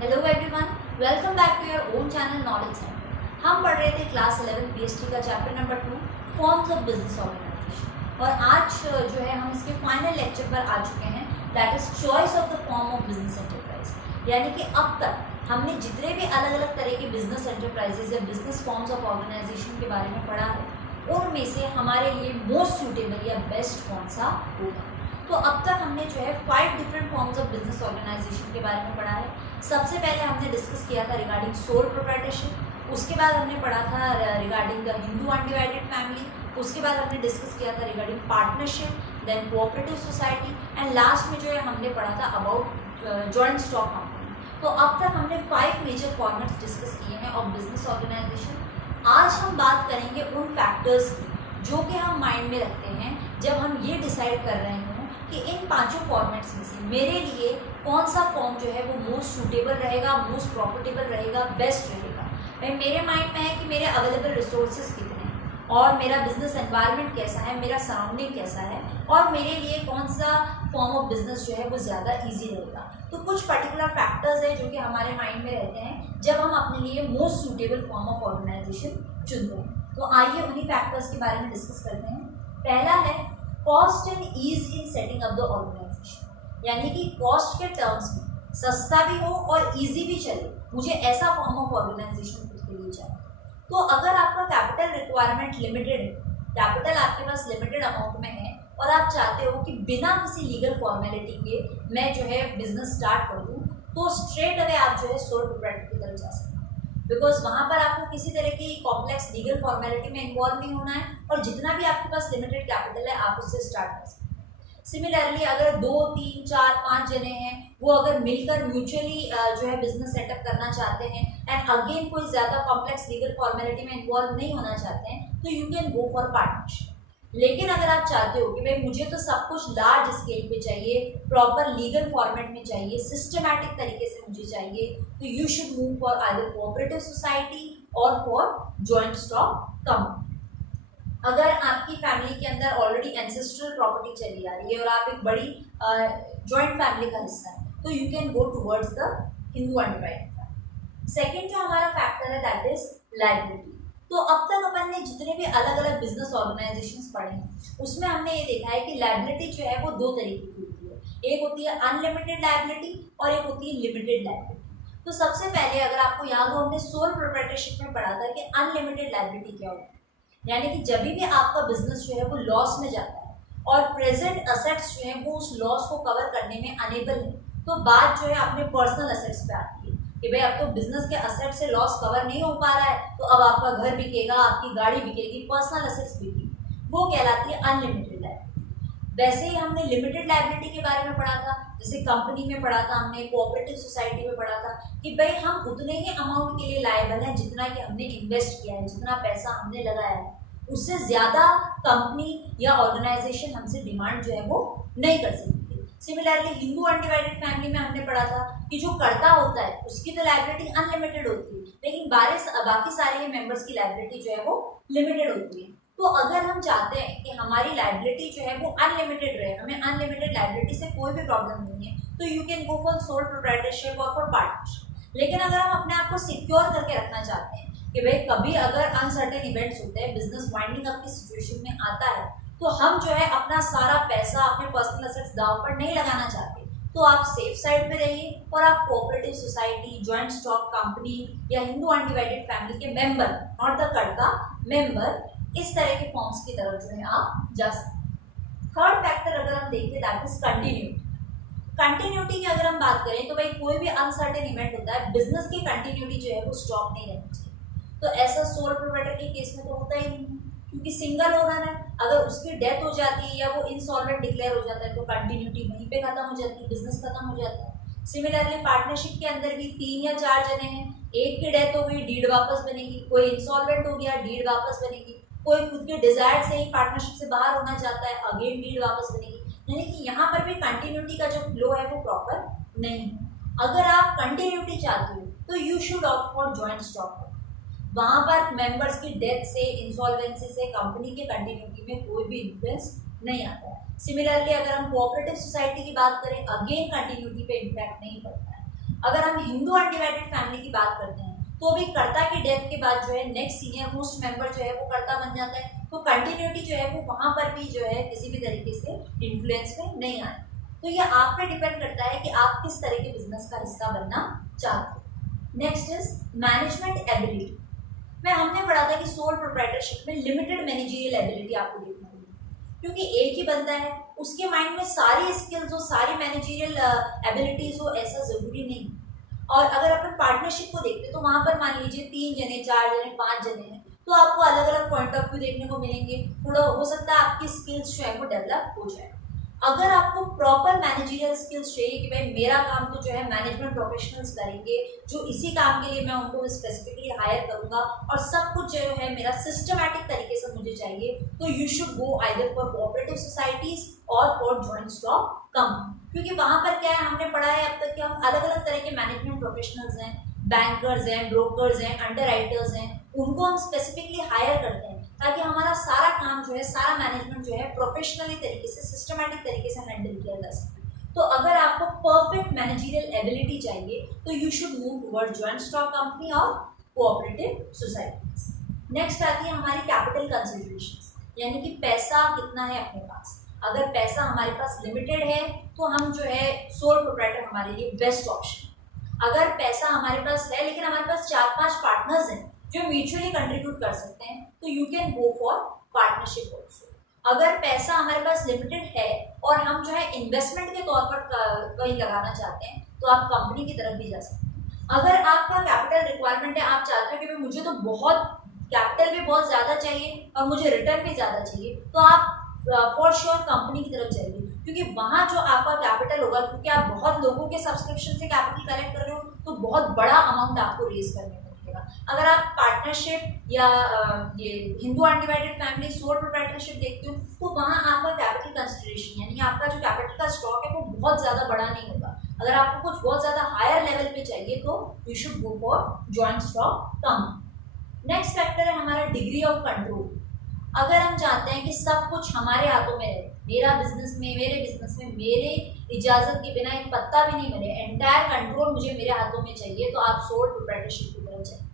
Hello everyone, welcome back to your own channel knowledge centre. हम पढ़ रहे थे क्लास 11 पीएचडी का chapter number 2 forms of business organisation और आज जो है हम इसके फाइनल लेक्चर पर आ चुके हैं, that is choice of the form of business enterprise. यानी कि अब तक हमने जितने भी अलग अलग तरह के बिजनेस एंटरप्राइजेज या बिजनेस फॉर्म्स ऑफ ऑर्गेनाइजेशन के बारे में पढ़ा है, उनमें से हमारे लिए मोस्ट सूटेबल या बेस्ट कौन सा होगा। तो अब तक हमने जो है 5 different forms of business organisation के बारे में पढ़ा है। सबसे पहले हमने डिस्कस किया था रिगार्डिंग सोल प्रोप्राइटरशिप, उसके बाद हमने पढ़ा था regarding the Hindu undivided family, उसके बाद हमने डिस्कस किया था regarding partnership, then cooperative society and last में जो है हमने पढ़ा था अबाउट जॉइंट स्टॉक कंपनी। तो अब तक हमने 5 मेजर फॉर्मेट्स डिस्कस किए हैं ऑफ बिजनेस ऑर्गेनाइजेशन। आज हम बात करेंगे उन फैक्टर्स की जो कि हम माइंड में रखते हैं जब हम ये डिसाइड कर रहे हों कि इन 5 फॉर्मेट्स में से मेरे लिए कौन सा फॉर्म जो है वो मोस्ट सूटेबल रहेगा, मोस्ट प्रॉफिटेबल रहेगा, बेस्ट रहेगा। भाई मेरे माइंड में है कि मेरे अवेलेबल रिसोर्सेज कितने हैं और मेरा बिजनेस एनवायरनमेंट कैसा है, मेरा सराउंडिंग कैसा है और मेरे लिए कौन सा फॉर्म ऑफ बिजनेस जो है वो ज़्यादा ईजी रहेगा। तो कुछ पर्टिकुलर फैक्टर्स है जो कि हमारे माइंड में रहते हैं जब हम अपने लिए most suitable form of organisation चुनते हैं। तो आइए उन्हीं फैक्टर्स के बारे में डिस्कस करते हैं। पहला है cost and ease in setting up the organisation, यानी कि कॉस्ट के टर्म्स में सस्ता भी हो और इजी भी चले, मुझे ऐसा फॉर्म ऑफ ऑर्गेनाइजेशन खुद के लिए चाहिए। तो अगर आपका कैपिटल रिक्वायरमेंट लिमिटेड है, कैपिटल आपके पास लिमिटेड अमाउंट में है और आप चाहते हो कि बिना किसी लीगल फॉर्मेलिटी के मैं जो है बिजनेस स्टार्ट कर दूँ, तो स्ट्रेट अवे आप जो है सोल प्रोप्राइटर की तरफ जा सकते हैं, बिकॉज वहाँ पर आपको किसी तरह की कॉम्प्लेक्स लीगल फॉर्मेलिटी में इन्वॉल्व नहीं होना है और जितना भी आपके पास लिमिटेड कैपिटल है आप उससे स्टार्ट कर सकते हैं। सिमिलरली अगर 2, 3, 4, 5 जने हैं, वो अगर मिलकर म्यूचुअली जो है बिजनेस सेटअप करना चाहते हैं एंड अगेन कोई ज़्यादा कॉम्प्लेक्स लीगल फॉर्मेलिटी में इन्वॉल्व नहीं होना चाहते हैं, तो you can go for partnership. लेकिन अगर आप चाहते हो कि भाई मुझे तो सब कुछ लार्ज स्केल पे चाहिए, प्रॉपर लीगल फॉर्मेट में चाहिए, सिस्टमैटिक तरीके से मुझे चाहिए, तो you should move for either cooperative society और फॉर जॉइंट स्टॉक कंपनी। अगर आपकी फैमिली के अंदर ऑलरेडी एंसेस्ट्रल प्रॉपर्टी चली आ रही है और आप एक बड़ी जॉइंट फैमिली का हिस्सा है, तो you can go towards the Hindu undivided family. Second जो हमारा फैक्टर है दैट इज लायबिलिटी। तो अब तक अपन ने जितने भी अलग अलग बिजनेस ऑर्गेनाइजेशंस पढ़े हैं उसमें हमने ये देखा है कि लायबिलिटी जो है वो 2 तरीके की होती है, एक होती है अनलिमिटेड लायबिलिटी और एक होती है लिमिटेड लायबिलिटी। तो सबसे पहले अगर आपको याद हो, हमने सोल प्रोप्राइटरशिप में पढ़ा था कि अनलिमिटेड लायबिलिटी क्या होती है, यानी कि जब भी आपका बिजनेस जो है वो लॉस में जाता है और प्रेजेंट असेट्स जो है वो उस लॉस को कवर करने में अनेबल है, तो बात जो है अपने पर्सनल असेट्स पे आती है कि भाई अब तो बिजनेस के असेट से लॉस कवर नहीं हो पा रहा है, तो अब आपका घर बिकेगा, आपकी गाड़ी बिकेगी, पर्सनल असेट्स बिकेगी, वो कहलाती है अनलिमिटेड लायबिलिटी। वैसे ही हमने लिमिटेड लायबिलिटी के बारे में पढ़ा था, जैसे कंपनी में पढ़ा था, हमने कोऑपरेटिव सोसाइटी में पढ़ा था कि भाई हम उतने ही अमाउंट के लिए लायबल हैं जितना कि हमने इन्वेस्ट किया है, जितना पैसा हमने लगाया है, उससे ज़्यादा कंपनी या ऑर्गेनाइजेशन हमसे डिमांड जो है वो नहीं कर सकती। सिमिलरली हिंदू अनडिवाइडेड फैमिली में हमने पढ़ा था कि जो कर्ता होता है उसकी तो लायबिलिटी अनलिमिटेड होती है, लेकिन बाकी सारे मेंबर्स की लायबिलिटी जो है वो लिमिटेड होती है। तो अगर हम चाहते हैं कि हमारी लायबिलिटी जो है वो अनलिमिटेड रहे, हमें अनलिमिटेड लायबिलिटी से कोई भी प्रॉब्लम नहीं है, तो you can go for sole proprietorship और फॉर पार्टनरशिप। लेकिन अगर हम अपने आप को सिक्योर करके रखना चाहते हैं कि भाई कभी अगर अनसर्टेन इवेंट्स होते हैं, बिजनेस वाइंडिंग अप की सिचुएशन में आता है, तो हम जो है अपना सारा पैसा अपने पर्सनल असेट्स दांव पर नहीं लगाना चाहते, तो आप सेफ साइड पे रहिए और आप cooperative society, joint stock company या हिंदू अनडिवाइडेड फैमिली के मेंबर, नॉट द कर्ता, मेंबर, इस तरह के फॉर्म्स की तरफ जो है आप जा सकते। थर्ड फैक्टर अगर हम देखें दैट इज कंटिन्यूटी। कंटिन्यूटी की अगर हम बात करें तो भाई कोई भी अनसर्टेन इवेंट होता है, बिजनेस की कंटिन्यूटी जो है वो स्टॉप नहीं रहनी चाहिए। तो ऐसा सोल प्रोप्राइटर के केस में तो होता ही नहीं, क्योंकि सिंगल ओनर है, अगर उसकी डेथ हो जाती है या वो इनसॉल्वेंट डिक्लेयर हो जाता है तो कंटिन्यूटी वहीं पे खत्म हो जाती है, बिजनेस खत्म हो जाता है। सिमिलरली पार्टनरशिप के अंदर भी 3 या 4 जने हैं, एक की डेथ हो गई, डीड वापस बनेगी, कोई इंसॉल्वेंट हो गया, डीड वापस बनेगी, कोई खुद के डिजायर से ही पार्टनरशिप से बाहर होना चाहता है, अगेन डीड वापस बनेगी। यानी कि यहाँ पर भी कंटिन्यूटी का जो फ्लो है वो प्रॉपर नहीं है। अगर आप कंटिन्यूटी चाहते हो तो you should opt for joint stock. वहाँ पर मेंबर्स की डेथ से, इंसॉल्वेंसी से कंपनी के कंटिन्यूटी में कोई भी इन्फ्लुएंस नहीं आता है। सिमिलरली अगर हम कोऑपरेटिव सोसाइटी की बात करें, अगेन कंटिन्यूटी पे इम्पैक्ट नहीं पड़ता है। अगर हम हिंदू अनडिवाइडेड फैमिली की बात करते हैं तो भी कर्ता की डेथ के बाद जो है नेक्स्ट सीनियर मोस्ट मेंबर जो है वो कर्ता बन जाता है, तो कंटिन्यूटी जो है वो वहाँ पर भी जो है किसी भी तरीके से इन्फ्लुएंस में नहीं आए। तो ये आप पे डिपेंड करता है कि आप किस तरह के बिजनेस का हिस्सा बनना चाहते हो। Next is management ability. मैं हमने पढ़ा था कि सोल प्रोप्राइटरशिप में लिमिटेड मैनेजरियल एबिलिटी आपको देखना होगी, क्योंकि एक ही बंदा है, उसके माइंड में सारी स्किल्स हो, सारी मैनेजरियल एबिलिटीज हो, ऐसा जरूरी नहीं। और अगर अपन पार्टनरशिप को देखते हैं तो वहां पर मान लीजिए 3 जने, 4 जने, 5 जने हैं, तो आपको अलग अलग पॉइंट ऑफ व्यू देखने को मिलेंगे। थोड़ा हो सकता है आपकी स्किल्स जो है वो डेवलप हो जाए। अगर आपको प्रॉपर मैनेजरियल स्किल्स चाहिए कि भाई मेरा काम तो जो है मैनेजमेंट प्रोफेशनल्स करेंगे, जो इसी काम के लिए मैं उनको स्पेसिफिकली हायर करूंगा और सब कुछ जो है मेरा सिस्टमैटिक तरीके से मुझे चाहिए, तो you should go either for cooperative societies और फॉर जॉइंट स्टॉक कंपनी। क्योंकि वहां पर क्या है, हमने पढ़ा है अब तक कि हम अलग अलग तरह के मैनेजमेंट प्रोफेशनल्स हैं, बैंकर्स हैं, ब्रोकर्स हैं, अंडरराइटर्स हैं, उनको हम स्पेसिफिकली हायर करते हैं ताकि हमारा सारा काम जो है, सारा मैनेजमेंट जो है प्रोफेशनली तरीके से, सिस्टमैटिक तरीके से हैंडल किया जा सके। तो अगर आपको परफेक्ट मैनेजरियल एबिलिटी चाहिए तो you should move toward joint stock company और कोऑपरेटिव सोसाइटीज। नेक्स्ट आती है हमारी कैपिटल कंसिडरेशंस, यानी कि पैसा कितना है अपने पास। अगर पैसा हमारे पास लिमिटेड है तो हम जो है सोल प्रोप्राइटर हमारे लिए बेस्ट ऑप्शन। अगर पैसा हमारे पास है लेकिन हमारे पास 4-5 पार्टनर्स हैं जो म्यूचुअली कंट्रीब्यूट कर सकते हैं, तो you can go for partnership also. अगर पैसा हमारे पास लिमिटेड है और हम जो है इन्वेस्टमेंट के तौर पर कहीं लगाना चाहते हैं, तो आप कंपनी की तरफ भी जा सकते हैं। अगर आपका कैपिटल रिक्वायरमेंट है, आप चाहते हो कि भाई मुझे तो बहुत कैपिटल भी बहुत ज़्यादा चाहिए और मुझे रिटर्न भी ज़्यादा चाहिए, तो आप फॉर श्योर कंपनी की तरफ जाइए, क्योंकि वहाँ जो आपका कैपिटल होगा, क्योंकि आप बहुत लोगों के सब्सक्रिप्शन से कैपिटल कलेक्ट कर रहे हो, तो बहुत बड़ा अमाउंट आपको रेज करने को मिलेगा। अगर आप पार्टनरशिप या ये Hindu undivided family sole proprietorship देखते हो, तो वहाँ आपका कैपिटल कंसिडरेशन यानी आपका जो कैपिटल का स्टॉक है वो बहुत ज़्यादा बड़ा नहीं होगा। अगर आपको कुछ बहुत ज़्यादा हायर लेवल पे चाहिए तो you should go for joint stock company. Next factor है हमारा डिग्री ऑफ कंट्रोल। अगर हम चाहते हैं कि सब कुछ हमारे हाथों में रहे, मेरे बिजनेस में मेरे इजाज़त के बिना एक पत्ता भी नहीं मिले, एंटायर कंट्रोल मुझे मेरे हाथों में चाहिए, तो आप सोल प्रोप्राइटरशिप की तरफ जाइए।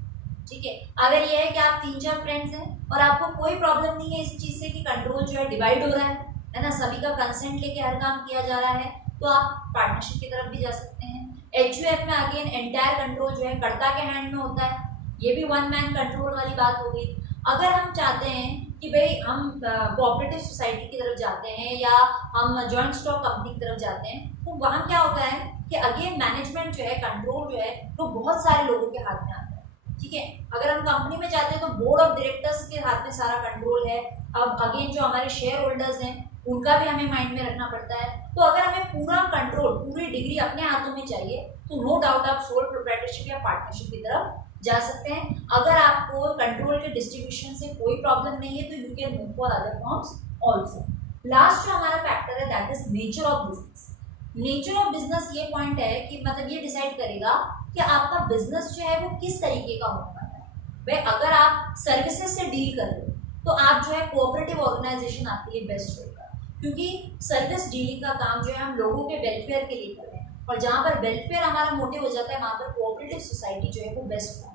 ठीक है, अगर ये है कि आप 3-4 फ्रेंड्स हैं और आपको कोई प्रॉब्लम नहीं है इस चीज़ से कि कंट्रोल जो है डिवाइड हो रहा है ना, सभी का कंसेंट लेके हर काम किया जा रहा है, तो आप पार्टनरशिप की तरफ भी जा सकते हैं। HUF में अगेन एंटायर कंट्रोल जो है कर्ता के हैंड में होता है, ये भी वन मैन कंट्रोल वाली बात हो गई। अगर हम चाहते हैं कि भाई हम कोऑपरेटिव सोसाइटी की तरफ जाते हैं या हम जॉइंट स्टॉक कंपनी की तरफ जाते हैं, तो वहाँ क्या होता है कि अगेन मैनेजमेंट जो है, कंट्रोल जो है, वो बहुत सारे लोगों के हाथ में आता है। ठीक है, अगर हम कंपनी में जाते हैं तो बोर्ड ऑफ डायरेक्टर्स के हाथ में सारा कंट्रोल है। अब अगेन जो हमारे शेयर होल्डर्स हैं उनका भी हमें माइंड में रखना पड़ता है। तो अगर हमें पूरा कंट्रोल, पूरी डिग्री अपने हाथों में चाहिए, तो नो डाउट आप सोल प्रोप्राइटरशिप या पार्टनरशिप की तरफ जा सकते हैं। अगर आपको कंट्रोल के डिस्ट्रीब्यूशन से कोई प्रॉब्लम नहीं है तो you can move for other forms also. Last जो हमारा फैक्टर है that is nature of business. Nature of business ये पॉइंट है कि मतलब ये डिसाइड करेगा कि आपका बिजनेस जो है वो किस तरीके का होने वाला है। भाई अगर आप सर्विसेज से डील कर रहे हो तो आप जो है कोऑपरेटिव ऑर्गेनाइजेशन आपके लिए बेस्ट होगा, क्योंकि सर्विस डीलिंग का काम जो है हम लोगों के वेलफेयर के लिए कर रहे हैं, और जहाँ पर वेलफेयर हमारा मोटिव हो जाता है वहाँ पर कोऑपरेटिव सोसाइटी जो है वो बेस्ट है।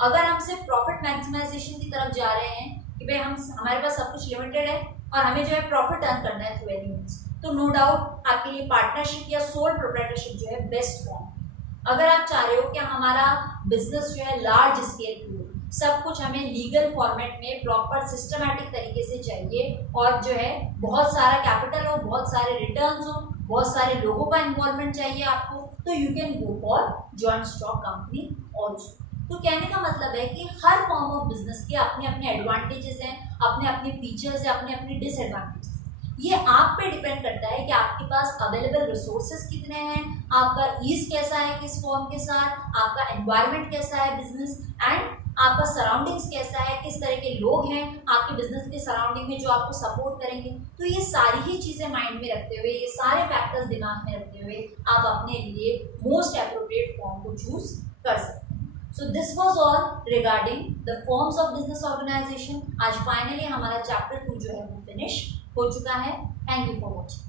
अगर हम सिर्फ प्रॉफिट मैक्सिमाइजेशन की तरफ जा रहे हैं कि भाई हमारे पास सब कुछ लिमिटेड है और हमें जो है प्रॉफिट अर्न करना है थ्रू एनी मींस, तो नो डाउट आपके लिए पार्टनरशिप या सोल प्रोप्राइटरशिप जो है बेस्ट फॉर्म। अगर आप चाह रहे हो कि हमारा बिजनेस जो है लार्ज स्केल पे हो, सब कुछ हमें लीगल फॉर्मेट में प्रॉपर सिस्टमैटिक तरीके से चाहिए और जो है बहुत सारा कैपिटल हो, बहुत सारे रिटर्न्स हो, बहुत सारे लोगों का इन्वॉल्वमेंट चाहिए आपको, तो you can go for joint stock company also. तो कहने का मतलब है कि हर फॉर्म ऑफ बिजनेस के अपने अपने एडवांटेजेस हैं, अपने अपने फीचर्स हैं, अपने अपने डिसएडवांटेजेस। ये आप पे डिपेंड करता है कि आपके पास अवेलेबल रिसोर्सेज कितने हैं, आपका ईज कैसा है किस फॉर्म के साथ, आपका एनवायरनमेंट कैसा है बिजनेस, एंड आपका सराउंडिंग्स कैसा है, किस तरह के लोग हैं आपके बिजनेस के सराउंडिंग में जो आपको सपोर्ट करेंगे। तो ये सारी ही चीज़ें माइंड में रखते हुए, ये सारे फैक्टर्स दिमाग में रखते हुए आप अपने लिए मोस्ट एप्रोप्रिएट फॉर्म को चूज कर सकते हैं। So this was all regarding the forms of business organization। आज फाइनली हमारा चैप्टर 2 जो है वो फिनिश हो चुका है। Thank you for watching.